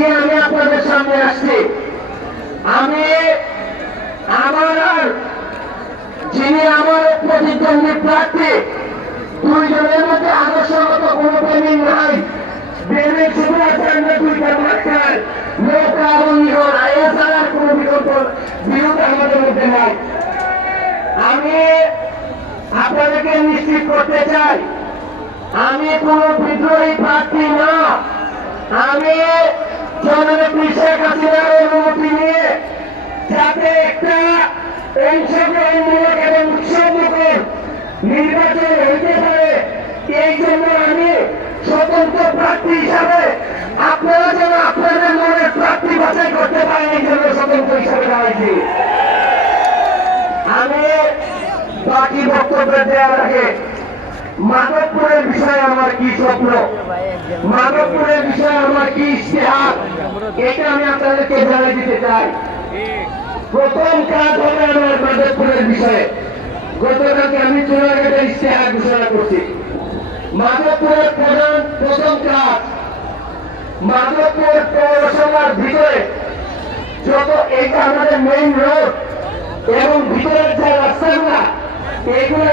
নিয়ে আমি আপনাদের সামনে আসছি। আমি আমার আর যিনি আমার প্রতিদ্বন্দ্বী প্রার্থী, দুইজনের মধ্যে আদর্শগত কোনো প্রেমিক নাই। আমি কোন বিদ্রোহী প্রার্থী না। আমি জননেত্রী অনুমতি নিয়ে যাতে একটা অংশগ্রহণমূলক এবং নির্বাচন হইতে পারে, এই জন্য আমি স্বতন্ত্র প্রার্থী হিসাবে আপনারা যেন আপনাদের মনের প্রার্থী বাছাই করতে পারেন, এই জন্য স্বতন্ত্র হিসাবে আমি বাকি বক্তব্য দেওয়ার আগে বিষয়ে আমার কি স্বপ্ন? মাধবপুরের বিষয়ে আমার কি ইশতেহার? এটা আমি আপনাদেরকে জানিয়ে দিতে চাই। প্রথম কাজ হবে আমার মাধবপুরের বিষয়ে। গতকালকে আমি চুনাঘাটের ইশতেহার ঘোষণা করছি। মাধবপুরের প্রধান প্রথম কাজ, মাধবপুর পৌরসভার ভিতরে যত এইটা আমাদের মেইন রোড এবং ভিতরের যে রাস্তাগুলা, এগুলো